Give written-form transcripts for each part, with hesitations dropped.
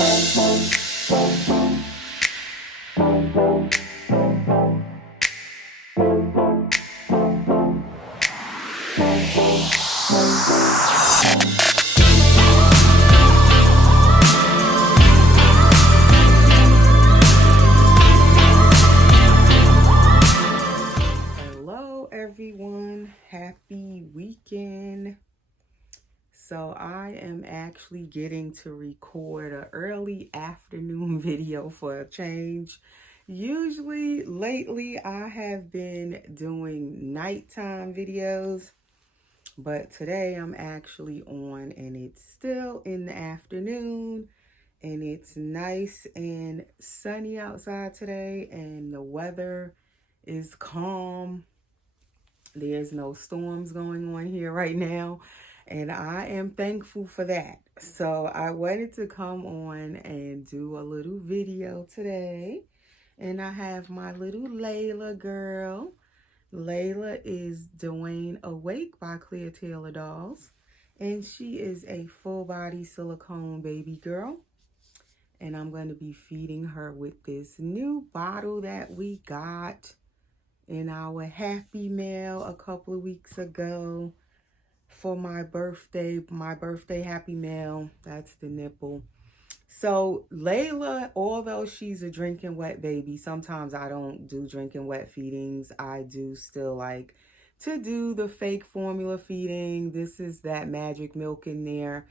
Hello everyone, happy weekend. So I am actually getting to record an early afternoon video for a change. Usually lately I have been doing nighttime videos, but today I'm actually on and it's still in the afternoon and it's nice and sunny outside today and the weather is calm. There's no storms going on here right now, and I am thankful for that. So I wanted to come on and do a little video today, and I have my little Layla girl. Layla is Dwayne Awake by Clear Taylor Dolls, and she is a full body silicone baby girl. And I'm going to be feeding her with this new bottle that we got in our Happy Mail a couple of weeks ago for my birthday Happy Mail. That's the nipple. So Layla, although she's a drinking wet baby, sometimes I don't do drinking wet feedings. I do still like to do the fake formula feeding. This is that magic milk in there.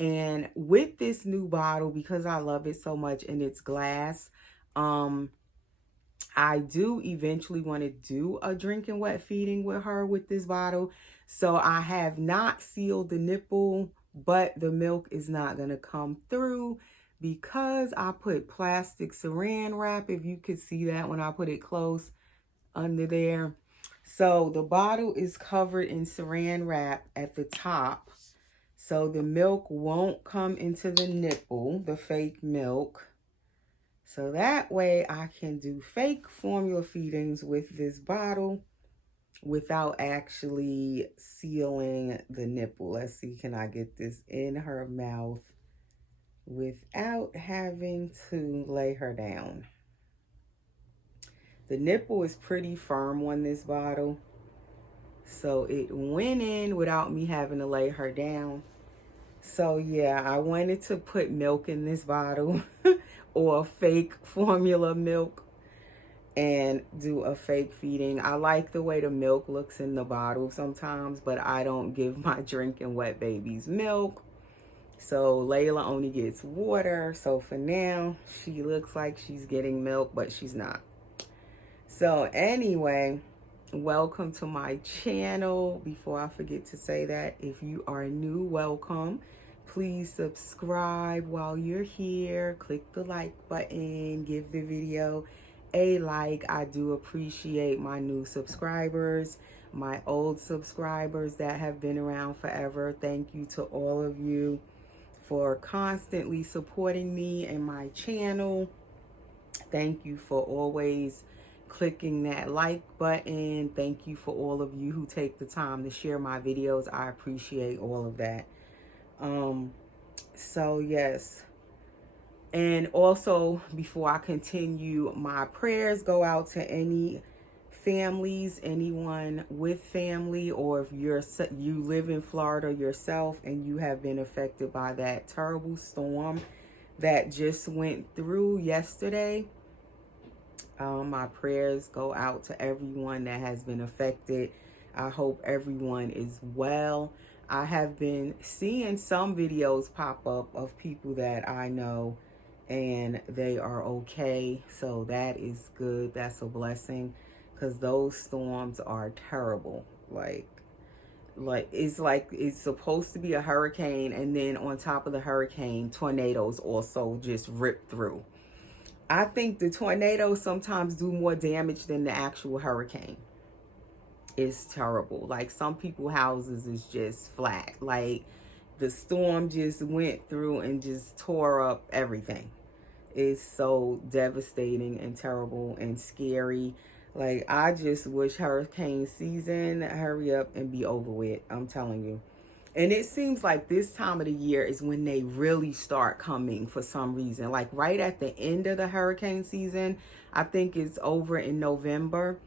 And with this new bottle, because I love it so much and it's glass, I do eventually want to do a drinking wet feeding with her with this bottle. So I have not sealed the nipple, but the milk is not going to come through because I put plastic saran wrap, if you could see that when I put it close under there. So the bottle is covered in saran wrap at the top. So the milk won't come into the nipple, the fake milk. So that way I can do fake formula feedings with this bottle without actually sealing the nipple. Let's see, can I get this in her mouth without having to lay her down? The nipple is pretty firm on this bottle, so it went in without me having to lay her down. So yeah, I wanted to put milk in this bottle or fake formula milk and do a fake feeding. I like the way the milk looks in the bottle sometimes, but I don't give my drinking wet babies milk. So Layla only gets water. So for now, she looks like she's getting milk, but she's not. So anyway, welcome to my channel. Before I forget to say that, if you are new, welcome. Please subscribe while you're here. Click the like button. Give the video a like. I do appreciate my new subscribers, my old subscribers that have been around forever. Thank you to all of you for constantly supporting me and my channel. Thank you for always clicking that like button. Thank you for all of you who take the time to share my videos. I appreciate all of that. So yes. And also, before I continue, my prayers go out to any families, anyone with family, or if you live in Florida yourself and you have been affected by that terrible storm that just went through yesterday. My prayers go out to everyone that has been affected. I hope everyone is well. I have been seeing some videos pop up of people that I know and they are okay. So that is good. That's a blessing, because those storms are terrible. Like it's supposed to be a hurricane, and then on top of the hurricane, tornadoes also just rip through. I think the tornadoes sometimes do more damage than the actual hurricane. It's terrible. Like, some people's houses is just flat. Like, the storm just went through and just tore up everything. It's so devastating and terrible and scary. Like, I just wish hurricane season hurry up and be over with. I'm telling you. And it seems like this time of the year is when they really start coming for some reason. Like right at the end of the hurricane season, I think it's over in November.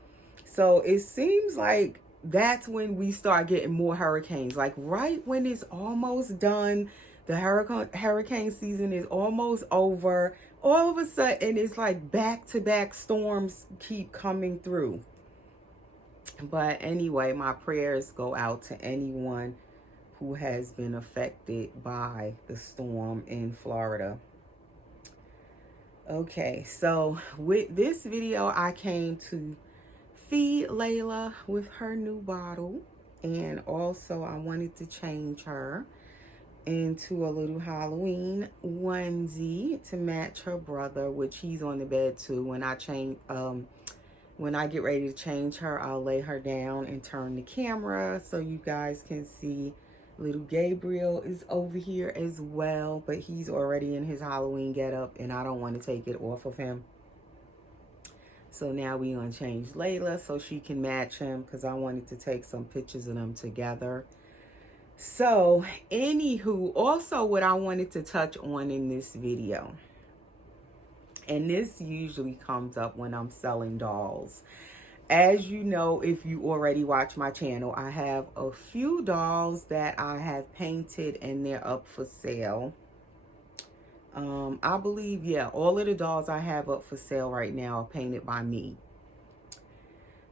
So it seems like that's when we start getting more hurricanes. Like right when it's almost done, the hurricane season is almost over. All of a sudden, it's like back-to-back storms keep coming through. But anyway, my prayers go out to anyone who has been affected by the storm in Florida. Okay, so with this video, I came to feed Layla with her new bottle, and also I wanted to change her into a little Halloween onesie to match her brother, which he's on the bed too. When I get ready to change her, I'll lay her down and turn the camera so you guys can see. Little Gabriel is over here as well, but he's already in his Halloween getup, and I don't want to take it off of him. So now we're going to change Layla so she can match him, because I wanted to take some pictures of them together. So, anywho, also what I wanted to touch on in this video, and this usually comes up when I'm selling dolls. As you know, if you already watch my channel, I have a few dolls that I have painted and they're up for sale. I believe, yeah, all of the dolls I have up for sale right now are painted by me.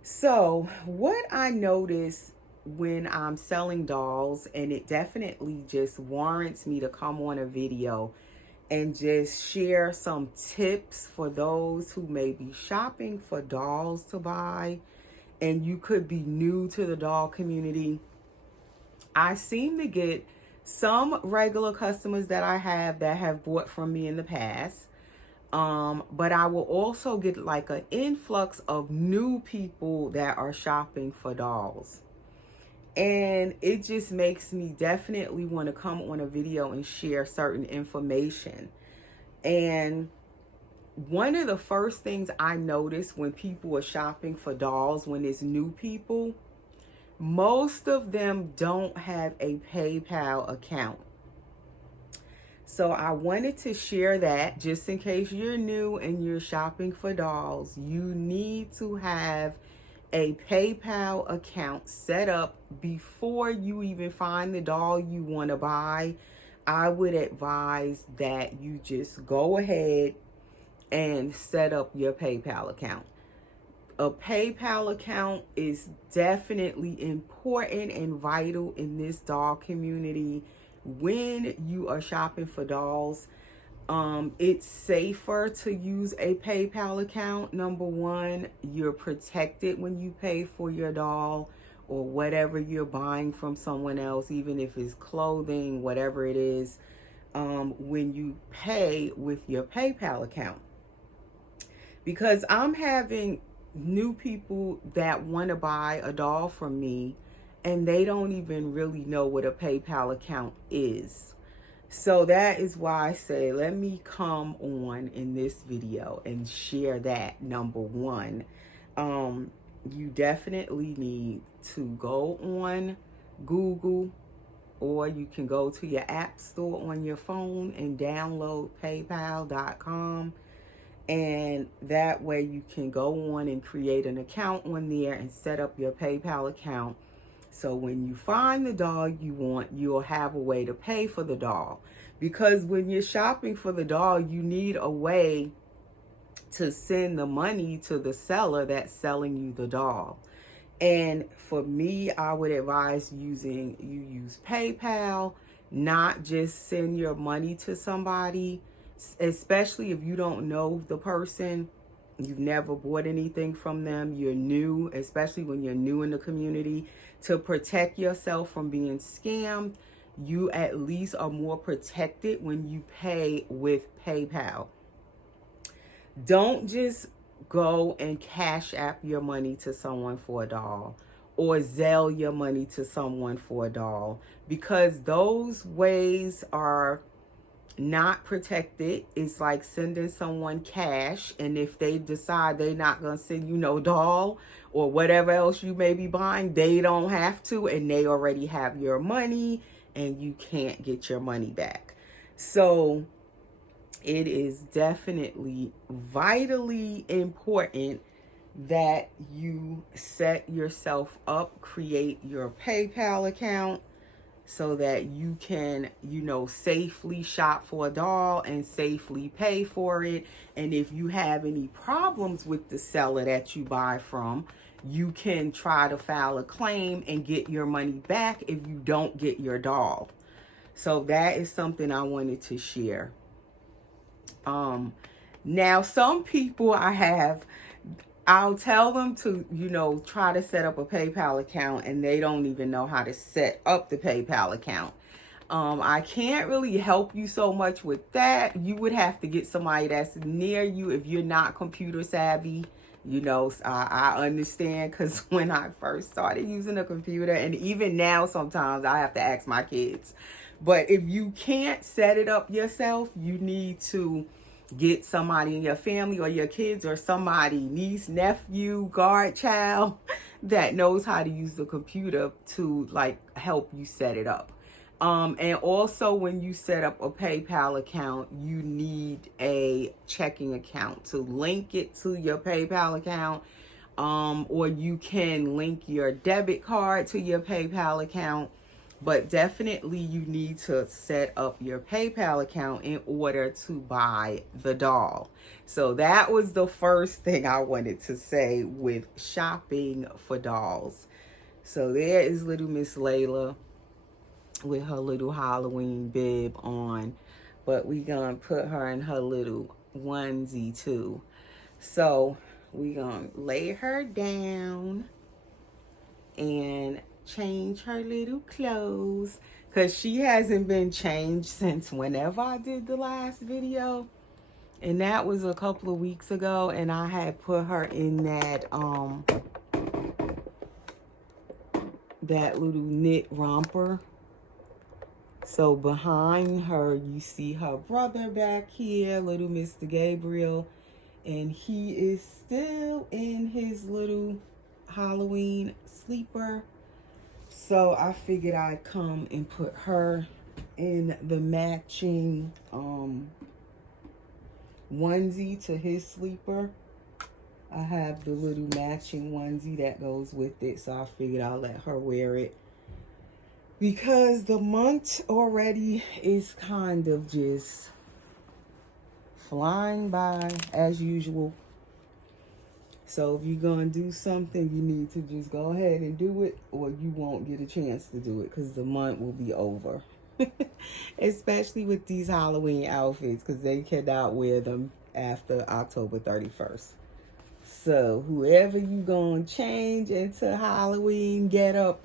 So what I notice when I'm selling dolls, and it definitely just warrants me to come on a video and just share some tips for those who may be shopping for dolls to buy, and you could be new to the doll community. I seem to get some regular customers that I have that have bought from me in the past. But I will also get like an influx of new people that are shopping for dolls. And it just makes me definitely want to come on a video and share certain information. And one of the first things I notice when people are shopping for dolls, when it's new people, most of them don't have a PayPal account. So I wanted to share that just in case you're new and you're shopping for dolls. You need to have a PayPal account set up before you even find the doll you want to buy. I would advise that you just go ahead and set up your PayPal account. A PayPal account is definitely important and vital in this doll community when you are shopping for dolls. It's safer to use a PayPal account. Number one, you're protected when you pay for your doll or whatever you're buying from someone else, even if it's clothing, whatever it is, when you pay with your PayPal account. Because I'm having new people that want to buy a doll from me and they don't even really know what a PayPal account is. So that is why I say, let me come on in this video and share that. Number one, you definitely need to go on Google, or you can go to your app store on your phone and download paypal.com. And that way you can go on and create an account on there and set up your PayPal account. So when you find the doll you want, you'll have a way to pay for the doll. Because when you're shopping for the doll, you need a way to send the money to the seller that's selling you the doll. And for me, I would advise you use PayPal, not just send your money to somebody, especially if you don't know the person. You've never bought anything from them. You're new, especially when you're new in the community. To protect yourself from being scammed, you at least are more protected when you pay with PayPal. Don't just go and Cash App your money to someone for a doll, or Zelle your money to someone for a doll, because those ways are not protected. It's like sending someone cash, and if they decide they're not going to send you no doll or whatever else you may be buying, they don't have to, and they already have your money and you can't get your money back. So it is definitely vitally important that you set yourself up, create your PayPal account so that you can, safely shop for a doll and safely pay for it. And if you have any problems with the seller that you buy from, you can try to file a claim and get your money back if you don't get your doll. So that is something I wanted to share. Now some people I'll tell them to, try to set up a PayPal account and they don't even know how to set up the PayPal account. I can't really help you so much with that. You would have to get somebody that's near you if you're not computer savvy. I understand, because when I first started using a computer, and even now sometimes I have to ask my kids. But if you can't set it up yourself, you need to get somebody in your family or your kids or somebody, niece, nephew, godchild, that knows how to use the computer to help you set it up. And also when you set up a PayPal account, you need a checking account to link it to your PayPal account. Or you can link your debit card to your PayPal account. But definitely you need to set up your PayPal account in order to buy the doll. So that was the first thing I wanted to say with shopping for dolls. So there is little Miss Layla with her little Halloween bib on. But we gonna put her in her little onesie too. So we gonna lay her down and change her little clothes, because she hasn't been changed since whenever I did the last video, and that was a couple of weeks ago. And I had put her in that little knit romper. So behind her you see her brother back here, little Mr. Gabriel, and he is still in his little Halloween sleeper. So I figured I'd come and put her in the matching onesie to his sleeper. I have the little matching onesie that goes with it, so I figured I'll let her wear it, because the month already is kind of just flying by as usual. So if you're going to do something, you need to just go ahead and do it, or you won't get a chance to do it, because the month will be over. Especially with these Halloween outfits, because they cannot wear them after October 31st. So whoever you going to change into Halloween get up,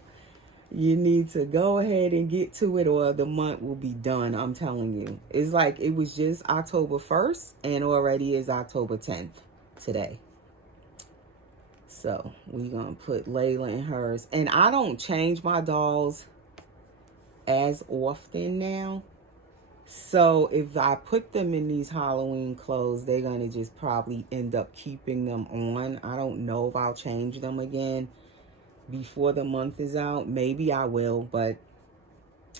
you need to go ahead and get to it, or the month will be done. I'm telling you. It's like it was just October 1st and already is October 10th today. So we're going to put Layla in hers. And I don't change my dolls as often now. So if I put them in these Halloween clothes, they're going to just probably end up keeping them on. I don't know if I'll change them again before the month is out. Maybe I will, but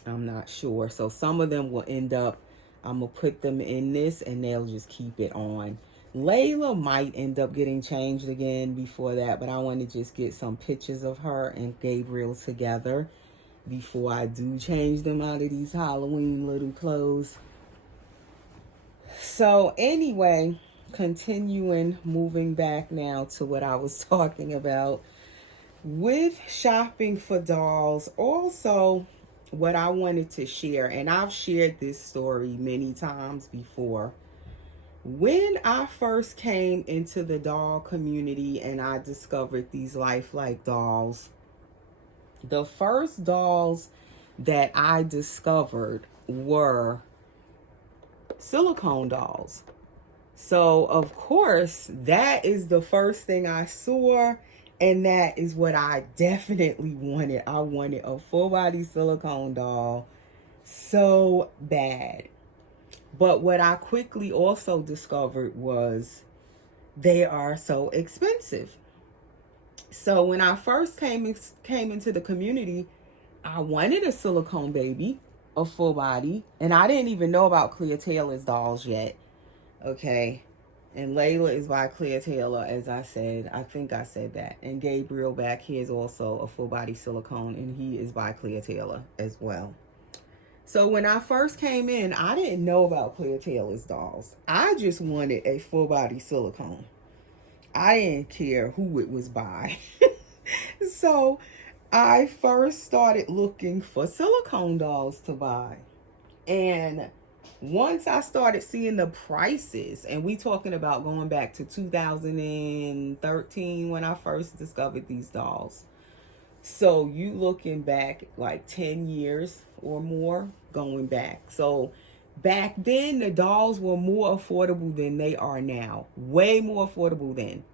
I'm not sure. So some of them will end up, I'm going to put them in this and they'll just keep it on. Layla might end up getting changed again before that, but I want to just get some pictures of her and Gabriel together before I do change them out of these Halloween little clothes. So anyway, moving back now to what I was talking about with shopping for dolls. Also, what I wanted to share, and I've shared this story many times before. When I first came into the doll community and I discovered these lifelike dolls, the first dolls that I discovered were silicone dolls. So, of course, that is the first thing I saw, and that is what I definitely wanted. I wanted a full-body silicone doll so bad. But what I quickly also discovered was they are so expensive. So when I first came into the community, I wanted a silicone baby, a full body, and I didn't even know about Clea Taylor's dolls yet. Okay. And Layla is by Clea Taylor, as I said. I think I said that. And Gabriel back here is also a full body silicone, and he is by Clea Taylor as well. So when I first came in, I didn't know about Clea Taylor's dolls. I just wanted a full body silicone. I didn't care who it was by. So I first started looking for silicone dolls to buy. And once I started seeing the prices, and we talking about going back to 2013 when I first discovered these dolls. So you looking back like 10 years or more going back. So back then the dolls were more affordable than they are now. Way more affordable then.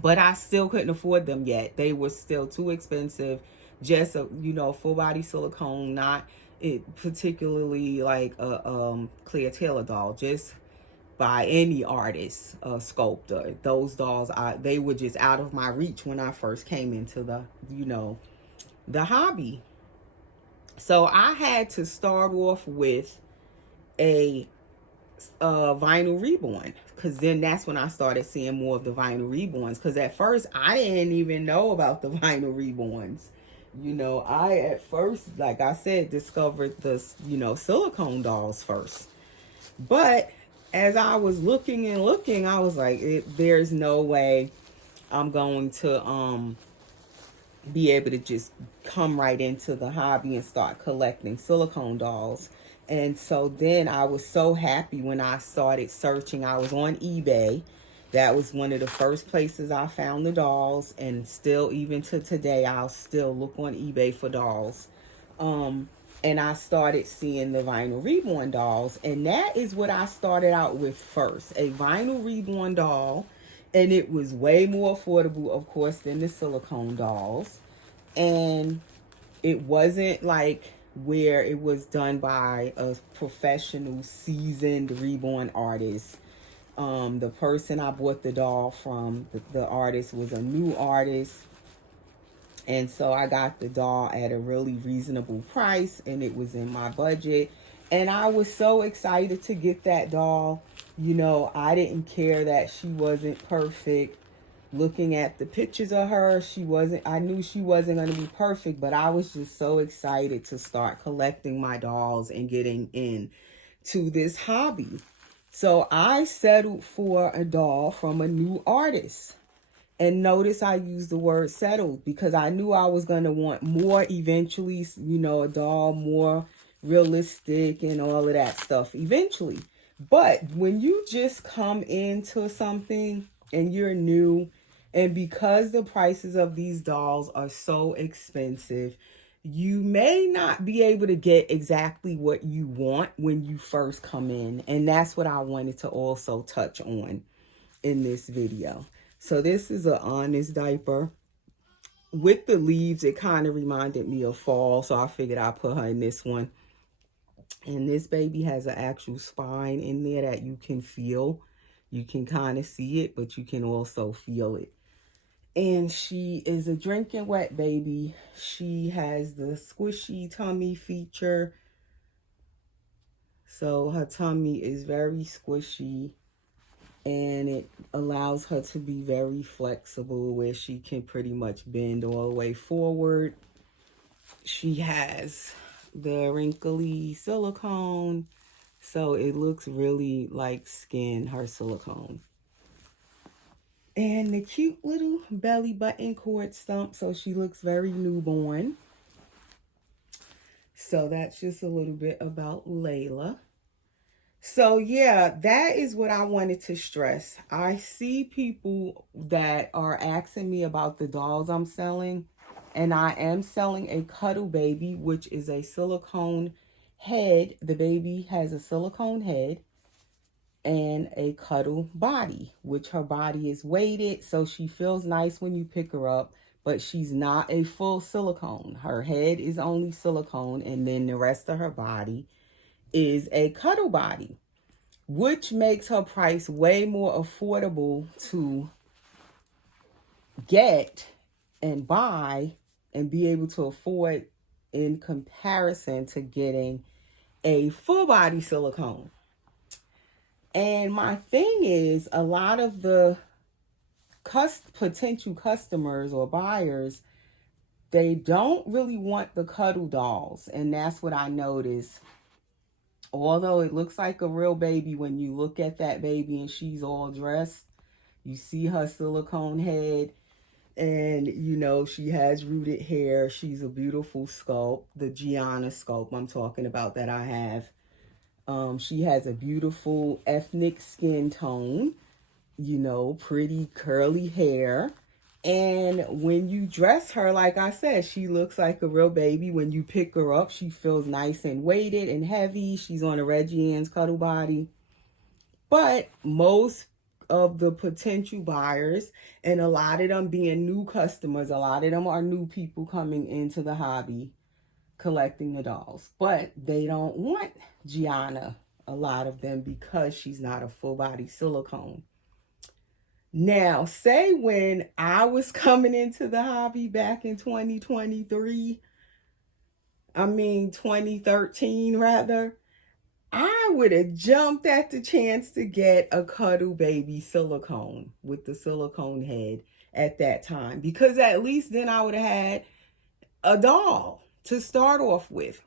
But I still couldn't afford them yet. They were still too expensive. Just a, full body silicone, not it particularly like a Clea Taylor doll, just by any artist, sculptor. Those dolls, they were just out of my reach when I first came into the hobby. So I had to start off with a vinyl reborn, because then that's when I started seeing more of the vinyl reborns, because at first I didn't even know about the vinyl reborns. I at first, like I said, discovered the silicone dolls first. But as I was looking and looking, I was like, there's no way I'm going to be able to just come right into the hobby and start collecting silicone dolls. And so then I was so happy when I started searching. I was on eBay. That was one of the first places I found the dolls. And still, even to today, I'll still look on eBay for dolls. And I started seeing the vinyl reborn dolls. And that is what I started out with first. A vinyl reborn doll. And it was way more affordable, of course, than the silicone dolls. And it wasn't like where it was done by a professional, seasoned reborn artist. The person I bought the doll from, the artist, was a new artist. And so I got the doll at a really reasonable price, and it was in my budget. And I was so excited to get that doll. I didn't care that she wasn't perfect. Looking at the pictures of her, I knew she wasn't going to be perfect, but I was just so excited to start collecting my dolls and getting into this hobby. So I settled for a doll from a new artist. And notice I used the word settled because I knew I was going to want more eventually, a doll more realistic and all of that stuff eventually. But when you just come into something and you're new, and because the prices of these dolls are so expensive, you may not be able to get exactly what you want when you first come in. And that's what I wanted to also touch on in this video. So this is an honest diaper. With the leaves, it kind of reminded me of fall, so I figured I'd put her in this one. And this baby has an actual spine in there that you can feel. You can kind of see it, but you can also feel it. And she is a drinking wet baby. She has the squishy tummy feature. So her tummy is very squishy. And it allows her to be very flexible, where she can pretty much bend all the way forward. She has the wrinkly silicone, so it looks really like skin, her silicone. And the cute little belly button cord stump, so she looks very newborn. So that's just a little bit about Layla. So yeah, that is what I wanted to stress. I see people that are asking me about the dolls I'm selling, and I am selling a cuddle baby, which is a silicone head. The baby has a silicone head and a cuddle body, which her body is weighted, so she feels nice when you pick her up, but she's not a full silicone. Her head is only silicone, and then the rest of her body is a cuddle body, which makes her price way more affordable to get and buy and be able to afford in comparison to getting a full body silicone. And my thing is, a lot of the potential customers or buyers, they don't really want the cuddle dolls. And that's what I noticed. Although it looks like a real baby, when you look at that baby and she's all dressed, you see her silicone head, and you know she has rooted hair. She's a beautiful sculpt, the Gianna sculpt I'm talking about that I have. She has a beautiful ethnic skin tone, you know, pretty curly hair. And when you dress her, like I said, she looks like a real baby. When you pick her up, she feels nice and weighted and heavy. She's on a Reggie Ann's cuddle body. But most of the potential buyers, and a lot of them being new customers, a lot of them are new people coming into the hobby collecting the dolls. But they don't want Gianna, a lot of them, because she's not a full body silicone. Now, say when I was coming into the hobby back in 2013 rather, I would have jumped at the chance to get a cuddle baby silicone with the silicone head at that time, because at least then I would have had a doll to start off with.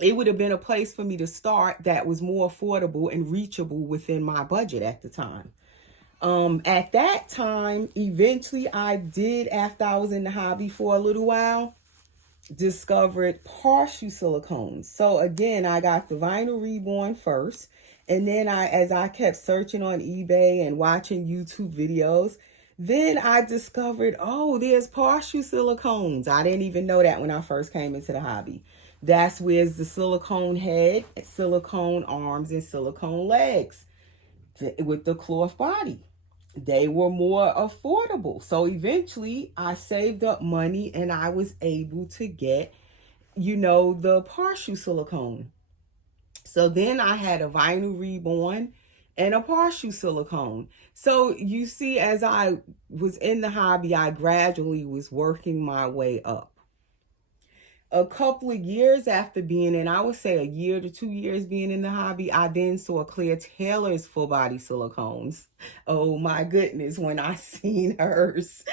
It would have been a place for me to start that was more affordable and reachable within my budget at the time. At that time, eventually I did, after I was in the hobby for a little while, discovered partial silicones. So again, I got the vinyl reborn first, and then as I kept searching on eBay and watching YouTube videos, then I discovered, oh, there's partial silicones. I didn't even know that when I first came into the hobby. That's where's the silicone head, silicone arms, and silicone legs with the cloth body. They were more affordable. So eventually I saved up money and I was able to get, you know, the partial silicone. So then I had a vinyl reborn and a partial silicone. So you see, as I was in the hobby, I gradually was working my way up. A couple of years after being in, I would say a year to 2 years being in the hobby, I then saw Claire Taylor's full body silicones. Oh my goodness, when I seen hers,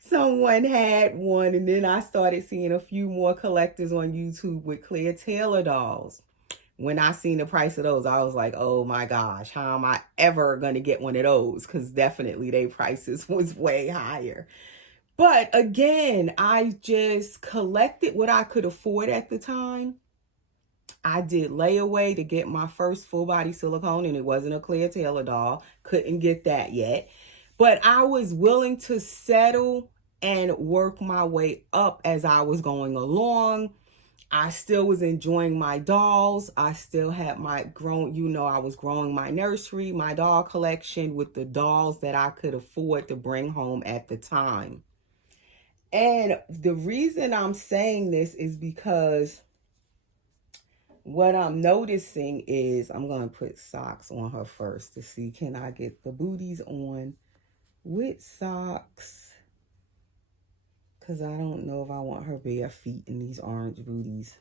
someone had one, and then I started seeing a few more collectors on YouTube with Claire Taylor dolls. When I seen the price of those, I was like, oh my gosh, how am I ever going to get one of those? Because definitely their prices was way higher. But again, I just collected what I could afford at the time. I did layaway to get my first full body silicone, and it wasn't a Claire Taylor doll. Couldn't get that yet. But I was willing to settle and work my way up as I was going along. I still was enjoying my dolls. I still had my I was growing my nursery, my doll collection with the dolls that I could afford to bring home at the time. And the reason I'm saying this is because what I'm noticing is, I'm going to put socks on her first to see, can I get the booties on with socks? Because I don't know if I want her bare feet in these orange booties.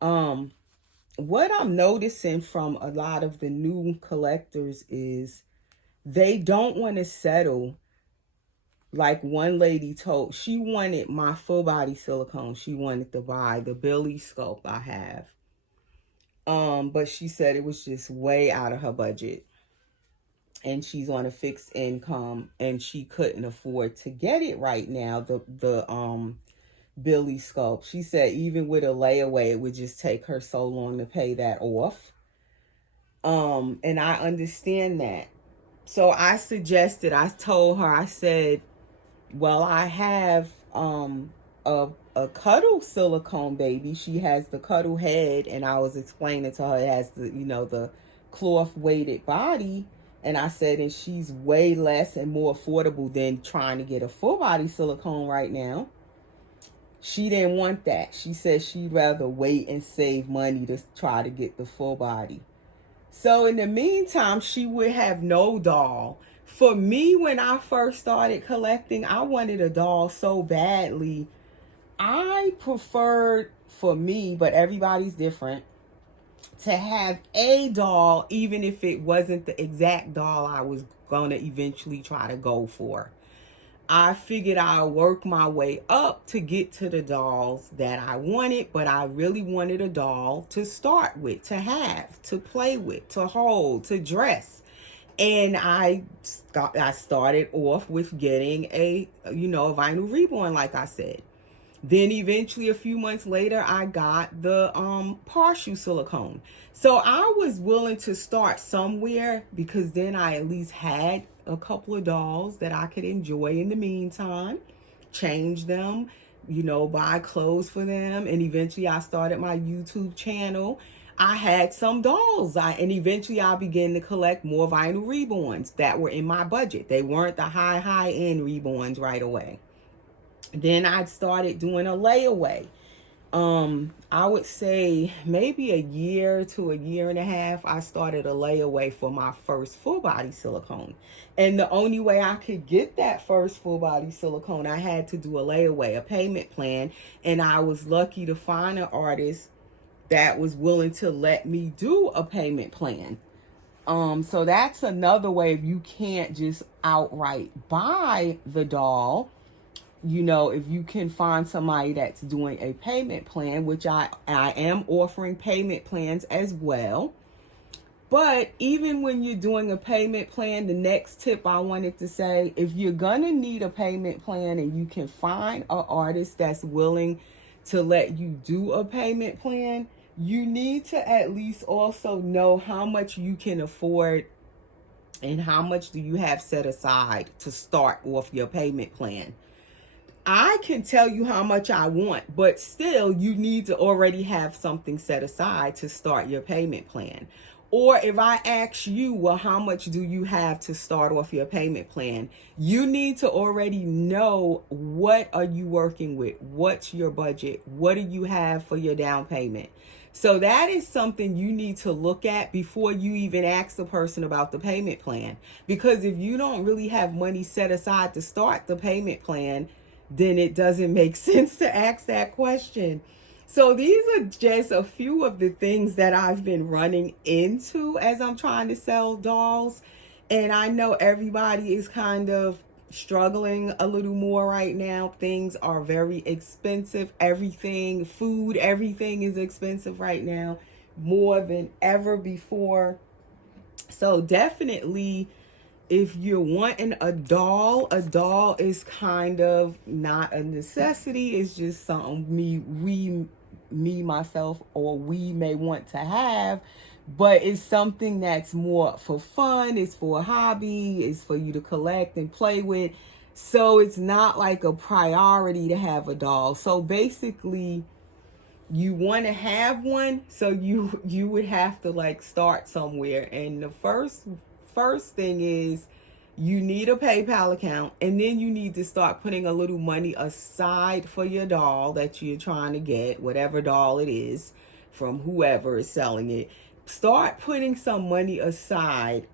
What I'm noticing from a lot of the new collectors is they don't want to settle. Like one lady told, she wanted my full body silicone. She wanted to buy the Billy sculpt I have. But she said it was just way out of her budget. And she's on a fixed income and she couldn't afford to get it right now, the Billy sculpt. She said even with a layaway, it would just take her so long to pay that off. And I understand that. So I told her, I said, well, I have a cuddle silicone baby. She has the cuddle head, and I was explaining to her it has the cloth weighted body. And I said, and she's way less and more affordable than trying to get a full body silicone right now. She didn't want that. She said she'd rather wait and save money to try to get the full body. So in the meantime, she would have no doll. For me, when I first started collecting, I wanted a doll so badly I preferred, for me, but everybody's different, to have a doll, even if it wasn't the exact doll I was going to eventually try to go for. I figured I'll work my way up to get to the dolls that I wanted, but I really wanted a doll to start with, to have, to play with, to hold, to dress. And I started off with getting a vinyl reborn, like I said. Then eventually a few months later, I got the partial silicone. So I was willing to start somewhere, because then I at least had a couple of dolls that I could enjoy in the meantime, change them, buy clothes for them. And eventually I started my YouTube channel. I had some dolls, and eventually I began to collect more vinyl reborns that were in my budget. They weren't the high end reborns right away. Then I started doing a layaway. I would say maybe a year to a year and a half, I started a layaway for my first full body silicone. And the only way I could get that first full body silicone, I had to do a layaway, a payment plan. And I was lucky to find an artist that was willing to let me do a payment plan. So that's another way. If you can't just outright buy the doll, if you can find somebody that's doing a payment plan, which I am offering payment plans as well. But even when you're doing a payment plan, the next tip I wanted to say, if you're going to need a payment plan and you can find an artist that's willing to let you do a payment plan, you need to at least also know how much you can afford and how much do you have set aside to start off your payment plan. I can tell you how much I want, but still you need to already have something set aside to start your payment plan. Or if I ask you, well, how much do you have to start off your payment plan? You need to already know, what are you working with? What's your budget? What do you have for your down payment? So that is something you need to look at before you even ask the person about the payment plan. Because if you don't really have money set aside to start the payment plan, then it doesn't make sense to ask that question. So these are just a few of the things that I've been running into as I'm trying to sell dolls. And I know everybody is kind of struggling a little more right now. Things are very expensive. Everything, food, everything is expensive right now, more than ever before. So definitely, if you're wanting a doll is kind of not a necessity. It's just something myself, or we may want to have, but it's something that's more for fun. It's for a hobby. It's for you to collect and play with. So it's not like a priority to have a doll. So basically, you want to have one, so you would have to like start somewhere. And the first thing is, you need a PayPal account, and then you need to start putting a little money aside for your doll that you're trying to get, whatever doll it is, from whoever is selling it. Start putting some money aside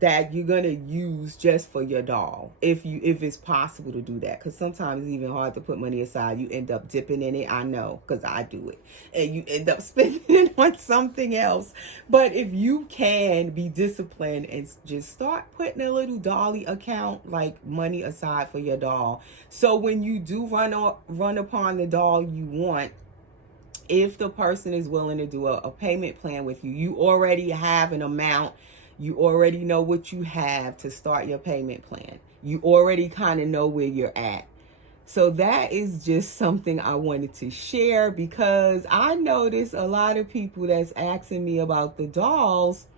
that you're going to use just for your doll, if it's possible to do that, because sometimes it's even hard to put money aside. You end up dipping in it. I know, because I do it, and you end up spending it on something else. But if you can be disciplined and just start putting a little dolly account, like money aside for your doll, so when you do run upon the doll you want, if the person is willing to do a payment plan with you, you already have an amount. You already know what you have to start your payment plan. You already kind of know where you're at. So that is just something I wanted to share, because I notice a lot of people that's asking me about the dolls,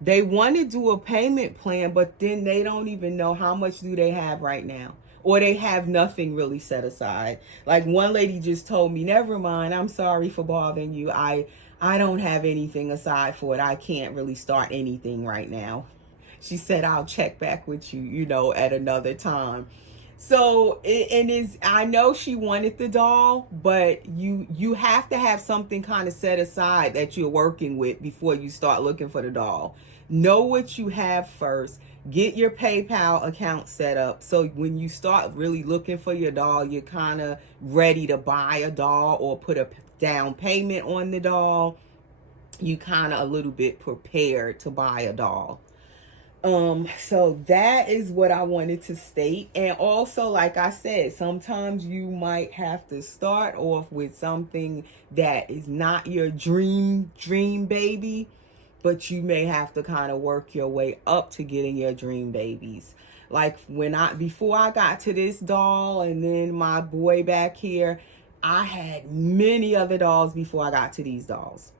they want to do a payment plan, but then they don't even know how much do they have right now. Or they have nothing really set aside. Like one lady just told me, never mind, I'm sorry for bothering you. I don't have anything aside for it. I can't really start anything right now. She said, I'll check back with you, at another time. So and is I know she wanted the doll, but you have to have something kind of set aside that you're working with before you start looking for the doll. Know what you have first. Get your PayPal account set up so when you start really looking for your doll, you're kind of ready to buy a doll or put a down payment on the doll. You kind of a little bit prepared to buy a doll. So that is what I wanted to state. And also, like I said, sometimes you might have to start off with something that is not your dream baby, but you may have to kind of work your way up to getting your dream babies. Like before I got to this doll and then my boy back here, I had many other dolls before I got to these dolls.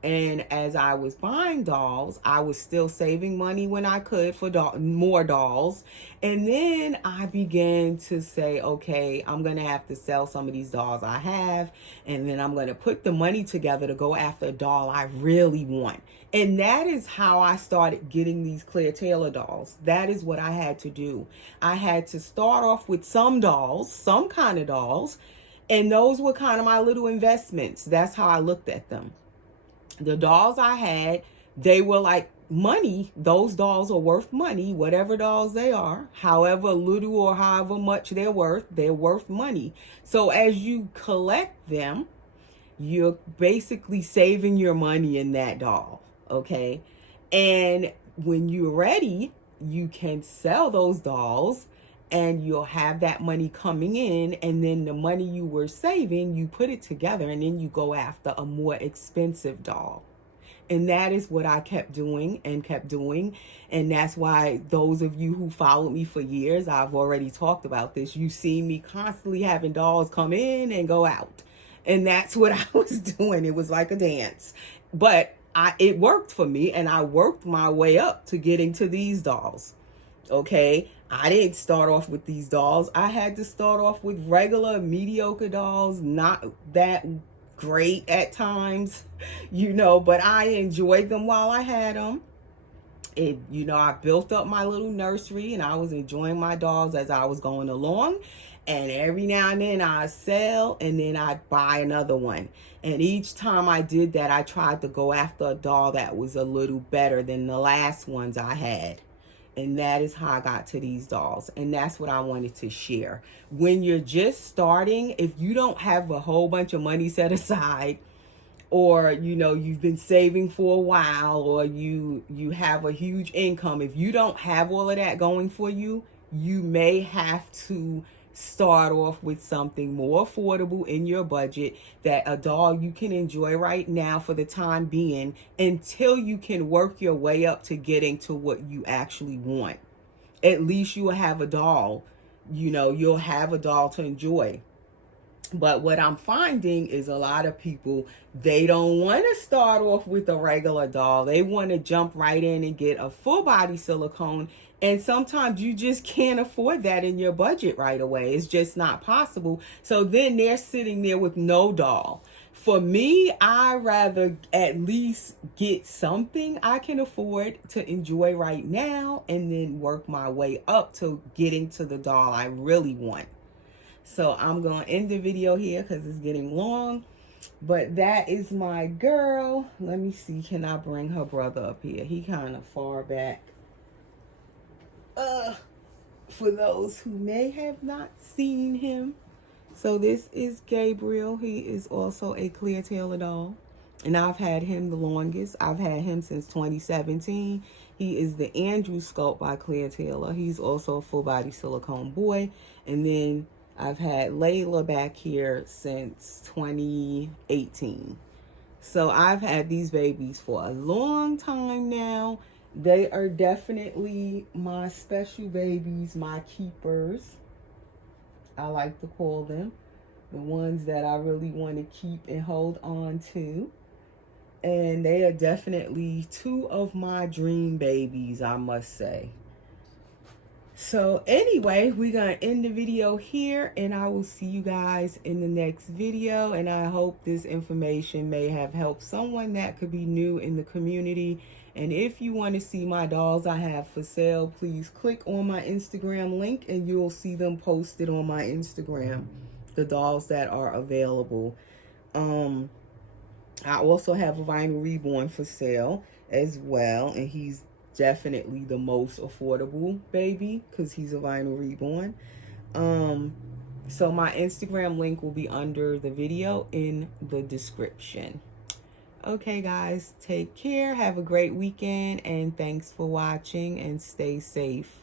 And as I was buying dolls, I was still saving money when I could for more dolls. And then I began to say, okay, I'm going to have to sell some of these dolls I have. And then I'm going to put the money together to go after a doll I really want. And that is how I started getting these Claire Taylor dolls. That is what I had to do. I had to start off with some dolls, some kind of dolls. And those were kind of my little investments. That's how I looked at them. The dolls I had, they were like money. Those dolls are worth money, whatever dolls they are, however little or however much they're worth money. So as you collect them, you're basically saving your money in that doll, okay? And when you're ready, you can sell those dolls and you'll have that money coming in, and then the money you were saving, you put it together and then you go after a more expensive doll. And that is what I kept doing. And that's why those of you who followed me for years, I've already talked about this. You see me constantly having dolls come in and go out. And that's what I was doing. It was like a dance. But it worked for me, and I worked my way up to getting to these dolls. Okay, I didn't start off with these dolls. I had to start off with regular mediocre dolls, not that great at times, but I enjoyed them while I had them. I built up my little nursery and I was enjoying my dolls as I was going along. And every now and then I'd sell and then I'd buy another one. And each time I did that, I tried to go after a doll that was a little better than the last ones I had. And that is how I got to these dolls. And that's what I wanted to share. When you're just starting, if you don't have a whole bunch of money set aside, or you've been saving for a while, or you have a huge income, if you don't have all of that going for you, you may have to start off with something more affordable in your budget, that a doll you can enjoy right now for the time being until you can work your way up to getting to what you actually want. At least you will have a doll, you'll have a doll to enjoy. But what I'm finding is a lot of people, they don't want to start off with a regular doll. They want to jump right in and get a full body silicone. And sometimes you just can't afford that in your budget right away. It's just not possible. So then they're sitting there with no doll. For me, I rather at least get something I can afford to enjoy right now and then work my way up to getting to the doll I really want. So I'm going to end the video here because it's getting long. But that is my girl. Let me see. Can I bring her brother up here? He kind of far back. For those who may have not seen him. So this is Gabriel. He is also a Claire Taylor doll. And I've had him the longest. I've had him since 2017. He is the Andrew sculpt by Claire Taylor. He's also a full body silicone boy. And then I've had Laila back here since 2018. So I've had these babies for a long time now. They are definitely my special babies, my keepers, I like to call them. The ones that I really want to keep and hold on to. And they are definitely two of my dream babies, I must say. So anyway, we're going to end the video here, and I will see you guys in the next video. And I hope this information may have helped someone that could be new in the community. And if you want to see my dolls I have for sale, please click on my Instagram link and you'll see them posted on my Instagram, the dolls that are available. I also have a vinyl reborn for sale as well, and he's definitely the most affordable baby because he's a vinyl reborn. So my Instagram link will be under the video in the description. Okay guys, take care, have a great weekend, and thanks for watching, and stay safe.